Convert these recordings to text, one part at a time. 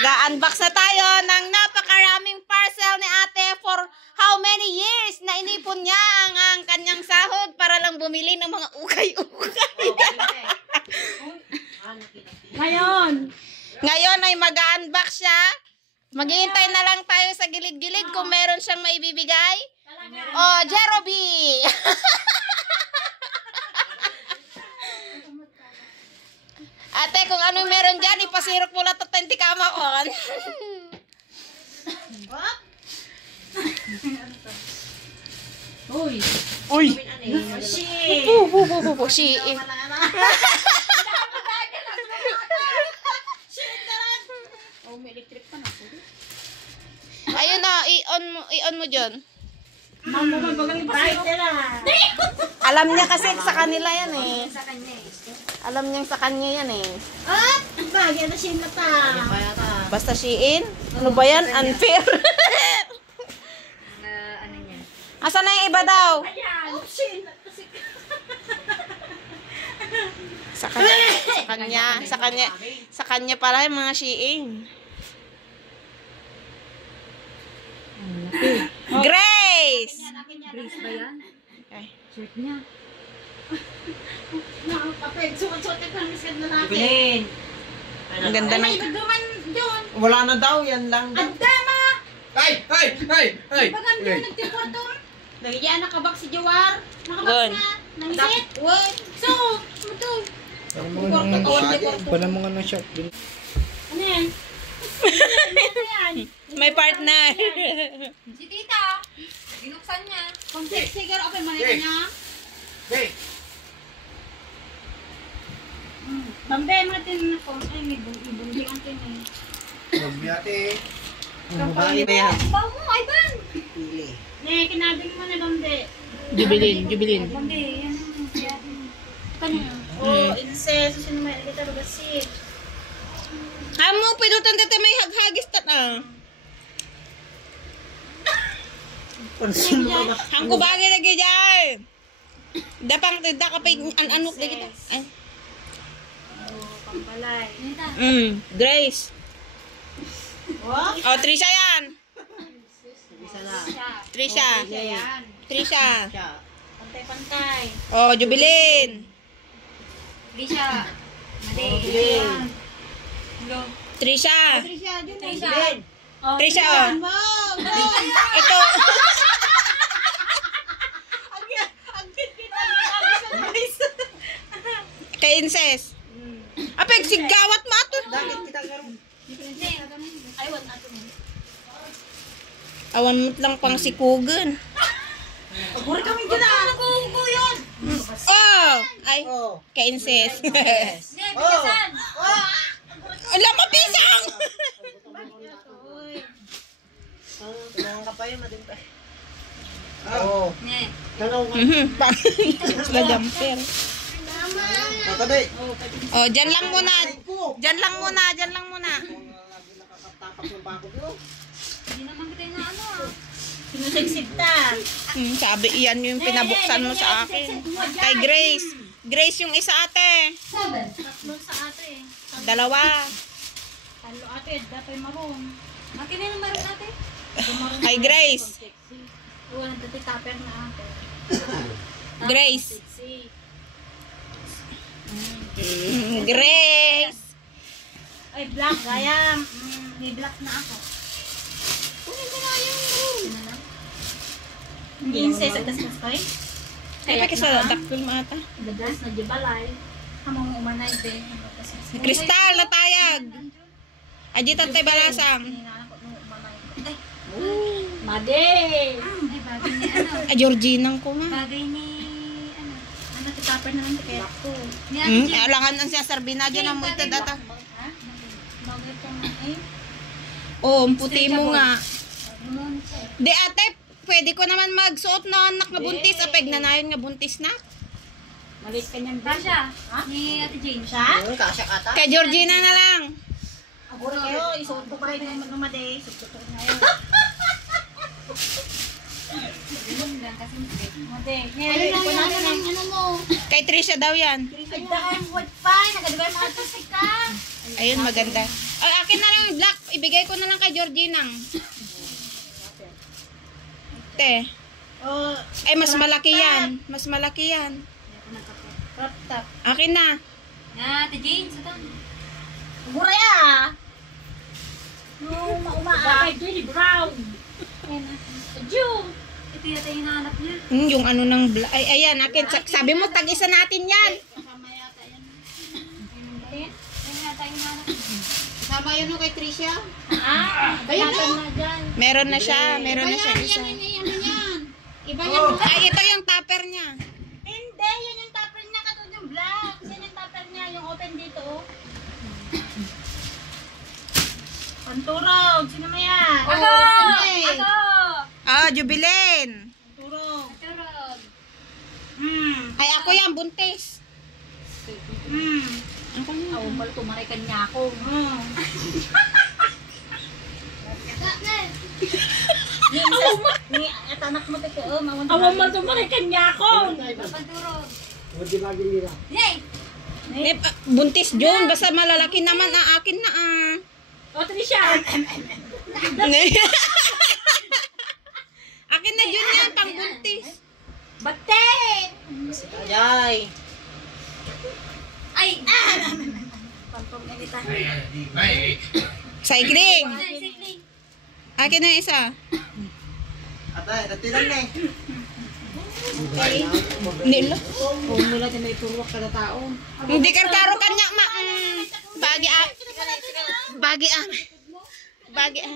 Mag-unbox na tayo ng napakaraming parcel ni ate for how many years na inipon niya ang kanyang sahod para lang bumili ng mga ukay-ukay. Ngayon ay mag-unbox siya. Maghihintay na lang tayo sa gilid-gilid kung meron siyang maibibigay. Oh, Jerobi! Ate, kung anong meron dyan, ipasirok mo lang ito 20 kamakon. Uy! Uy! Shi! Oh, may electric pa na. Ayun na, i-on mo dyan. Alam niya kasi sa kanila yan eh. Alam niya sa kanya yan eh. Ah! Bagay na siya mata. Basta Shein? Ano ba yan? Unfair. Ano niya? Asan na yung iba daw? Ayan! Shein! Sa kanya pala yung mga Shein. Grace! Grace ba yan? Okay. Shirt niya. Nakakapit. Sukat-sukat ang miskan na natin. Bilin. Ang ganda ng... Duman doon. Wala na daw, yan lang daw. Ang dama! Ay! Pagam doon nagtipotong. Nagyan nakabak si Jawar. Nakabak Good. na. Nangisit. Wait. So, ito. Wala mo nga ng shop. Ano yan? Ano yan? May partner. Si tita. Binuksan niya. Kung siguro open mo na niya. Hey! Bambe, mga tin ko. Ay, may bundi ang tin eh. Magbiyate. Babae na yan. Bawa mo, ay ban! Pili. Ne, kinabing mo na Bambe. Jubilin. Bambe, yan. Kanina. Oh, inse. Susunod mo, kita rugasit. Amo, pinutan dito may haghagis tat ah. Pansin mo ba? Ang kubagi lagi dyan. Dapang tidak kapay anok na kita. Ay. Oh, pampalay. Grace. Oh, Trisha yan. Trisha. Yan. Trisha. Pantay-pantay. Oh, Jubilin. Trisha. Bilin. Trisha. Trisha, dun eh. Trisha, oh. Wow! Ito. Kay Inces. Apeg, sigawat mo ato. Bakit kita gano'n? Aywan, ato mo. Awan mo lang pang si Kugan. Paguri kami dyan ah! Nakukuko yun! Oh! Ay, Oh. kay Inces. Oh. Alam mo, pisang! Tumangan ka pa yun, madin pa. Oo. Tanaw nga. Sila jumper. Tatabi. Oh, dyan lang muna. Dyan lang muna. Nakatapak ng bakod yun. Hindi naman kita na ano ah. Sinusigsig ta. Sabi, iyan yung pinabuksan mo sa akin. Kay Grace. Grace yung isa ate. Tatlo sa ate. Dalawa. Talo ate, dapat maroon. Akin na yung maroon ate. Kay Grace. Oo, nagtataper na ate. Grace. Sexy. Grace. Ay, black, gayang. May black na ako. Kunin ko na yung maroon. Ano lang? Hindi yung sesag tas koy. Ay, pakisa dakpil mo ata. Dadas na jibalay. Hamong umanay de. Kristal na tayag. Ajitan tayo balasang. Ay, Made! Ay, bagay ni ano. Ay, Georginang ko nga. Bagay ni ano. Ano, titaper na lang kaya ako. Ni Alangan ang siya sarbina dyan ang multa data. Ha? Bagay pang ay. Oo, ang puti mo nga. Ano siya? Di ate, pwede ko naman magsuot na anak nga buntis. Apeg na na yun nga buntis na. Malit ka niyan. Kasha? Ni Ate Jane. Siya? Yun, kasya kata. Kay Georgina na lang. Ako kayo, isuot ko pa rin yung magmamade. Suot ko na yun. Made. Ano lang yung ano mo? Kay Trisha daw yan. Ay, daan wood pa. Nagadagay mga tusik ka. Ayun, maganda. Ay, akin na lang yung black. ibigay ko na lang kay Georginang. Te. Oh, Ay, mas malaki yan. Mas malaki yan. crop top. Akin na. Na, Ate Jane, sa tan. Gura ya. No, maumaa. Bakit Jenny Brown? June. Ito yata yung hinahanap niya. Yung ano ng ay, ayan, akin. Sabi mo, tag-isa natin yan. Ayun yata yung hinahanap niya. Sama yun kay Tricia. Ayun na dyan. Meron na siya. Meron na siya isa. Yan. Iba yan. Ay, ito yung tupper niya. Hindi, yun yung tupper niya katulad yung black. Yan yung tupper niya, yung open dito. Oh. Panturog, sino mo yan? Ako! Ako! Ah, Jubilin. Panturog. Turog. Ay, ako yan, buntis. Ako yan. Awan pala tumaray kanya ako. Ni at anak mo tito, mawan. Awan mo tumaray kanya ako. Pagturog. Yay! Eh, buntis Jun, basta malalaki naman akin na O, Tricia. Akin na Jun yan, pang buntis. Bate! Ayay. Ay! Pantong elita. Cycling. Sikling. Akin na isa. Atay, natilan na eh. Hindi lo. Kung mula din may turwak kada tao. Hindi kartaro kanya ma. Bagi a. Bagi a. Bagi a.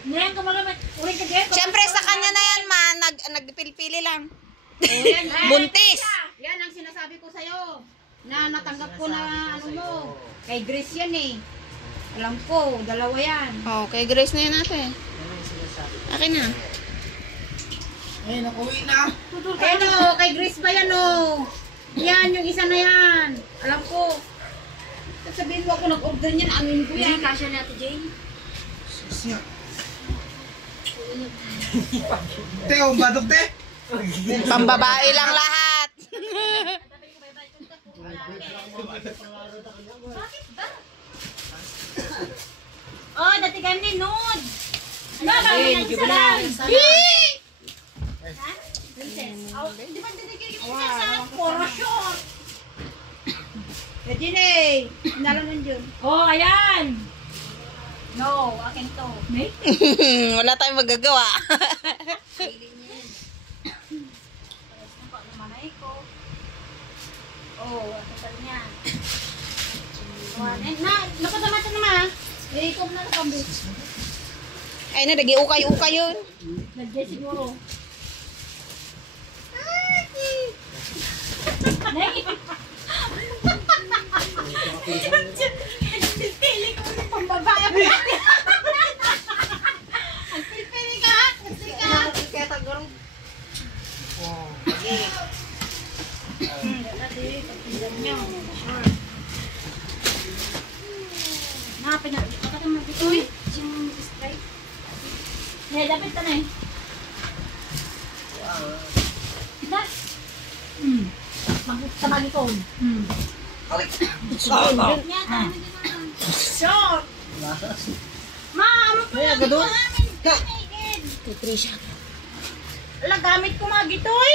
Ngayon ka mga uling ka dito. Siyempre sa kanya na yan ma, nagpilpili lang. Buntis. Yan ang sinasabi ko sa'yo. Na natanggap ko na ano mo. Kay Grace yan eh. Alam ko, dalawa yan. Oh, kay Grace na yan ate. Akin na. Ay, nakuwi na. Ayan o, kay Grace ba yan o? Yan, yung isa na yan. Alam ko. Sabihin mo ako nag-order niyan, amin ko yan. Hindi kasya ni Ate Jane. Te, badok te. Pambabae lang lahat. Oh, dati ganyan, nude. Ay, Jubilan. Di ba dinigay yung sa portion? Pwede na eh. Nalaman dyan. Oh, ayan. No, akin to. Wala tayong magagawa. Manay ko. Oh, akin pa niya. Nakadamata naman. Ikaw na nakambit. Ay na, nag-iukay-ukay yun. Nandiyan siguro. Pili ko sa pambabae. Ang pili ka. Kasi ka. Kaya tagurong. Oh, okay. Nakapin mo dito. Uy, yung strike. Hey, dapat ka na eh. Diba? Sa malikon. Alik. Short. Ma'am, Ay, agad doon. Ka. Patricia. Ala, gamit ko mga gitoy.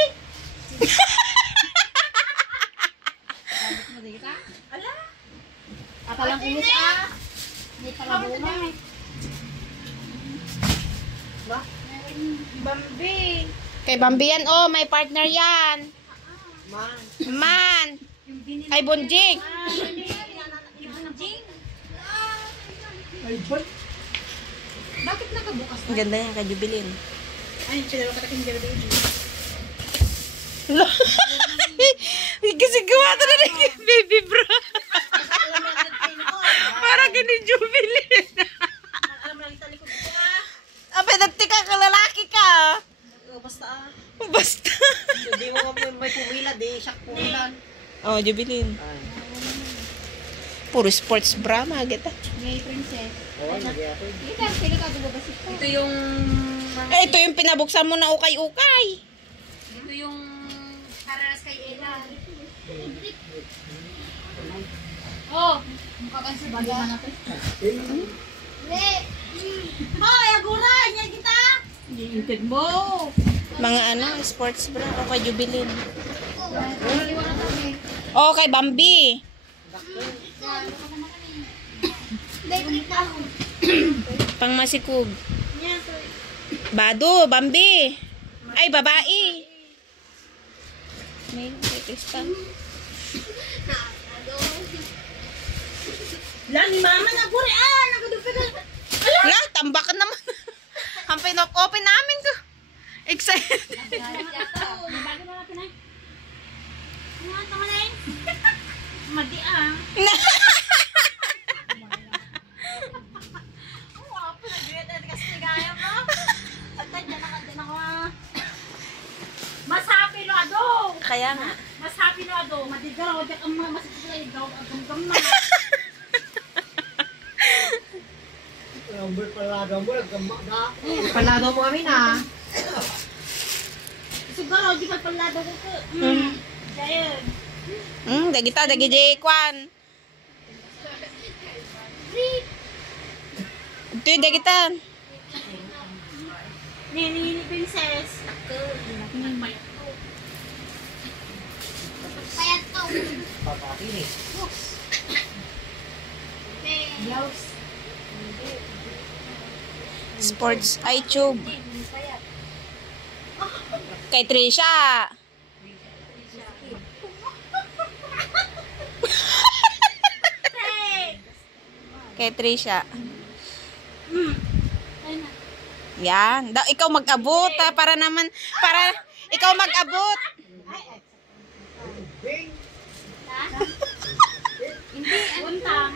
Ala. Atalang ulos ah. Hindi ka Kamot labungan. na Ba? Bambi. Kay Bambi yan, oh, may partner yan. Man. Man. Ay, Bonjing. Bakit nakabukas? Ang ganda yan kay Jubilin. Ay, sinalo ka taking baby. Kasi gawa to na ng baby bra. Parang gani Jubilin. Alam mo lang sa likod ko ah. Abay, nagtika ka, lalaki ka. Oh, basta ah. Basta. Hindi mo may pumila, di siya pumilan. Oh, Jubilin. Ay. Puro sports bra, mga kita. May princess. Oh, nagyapon. Ikaw, sila ka gumabasit ko. Ito yung... Eh, ito yung pinabuksan mo na ukay-ukay. Ito yung... Pararas kay Ella. Oh, Hoy, aguray! Yan kita! Intid mo. Mga ano, sports bra. O kay Jubilin. O kay Bambi. Pang masikog. Bado, Bambi. Ay, babae. May kay Tristan. Lang ni mama na aguray! Nagadupigan! Wala, tambakan naman. Ang pinop-open namin ko. Excited. Bago na natin ay. Ano ito man ay? Madi ah. Oo, apo na gawin natin kasi gaya mo. At dyan ako. Mas happy lo ado. Kaya nga. Mas happy lo ado. Madigaraw dyan ang mga masipulay. Gaw ang gam na. Palado mo kami na. Siguro, di ba palado ko ko. Jayon. Dagita, dagi J. Kwan. Ito yung dagitan. Nini Princess. Payat to. Papakini. Sports iTube. Kay Trisha. Kay Trisha. Yan. Ikaw mag-abot ha, para naman, para ikaw mag-abot. Hindi, untang.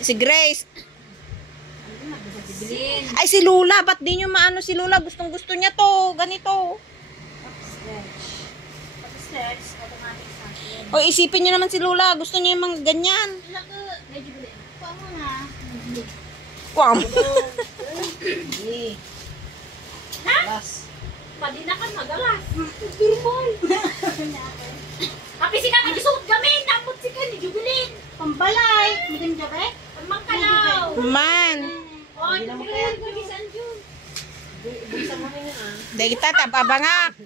Si Grace. Ay, si Lula. Ba't di nyo maano si Lula? Gustong-gusto niya to. Ganito. Steps, automatic sa akin. O, isipin nyo naman si Lula. Gusto niya yung mga ganyan. Lako, medyo bilis. Paano na? Wow. Ni. Ha? Las. Pwede na kan magalas. Turboy. Tapi sila nagisuot gamin. Napot si ka ni Jubilin. Pambalay. Maging jabe. Pamangkalaw. Man. Oh, Jubilin. Magisan yun. Bisa mo na yun ah. Dahil kita, tababangak.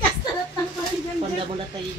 Kastarat ng pala dyan. Panda mo na tayo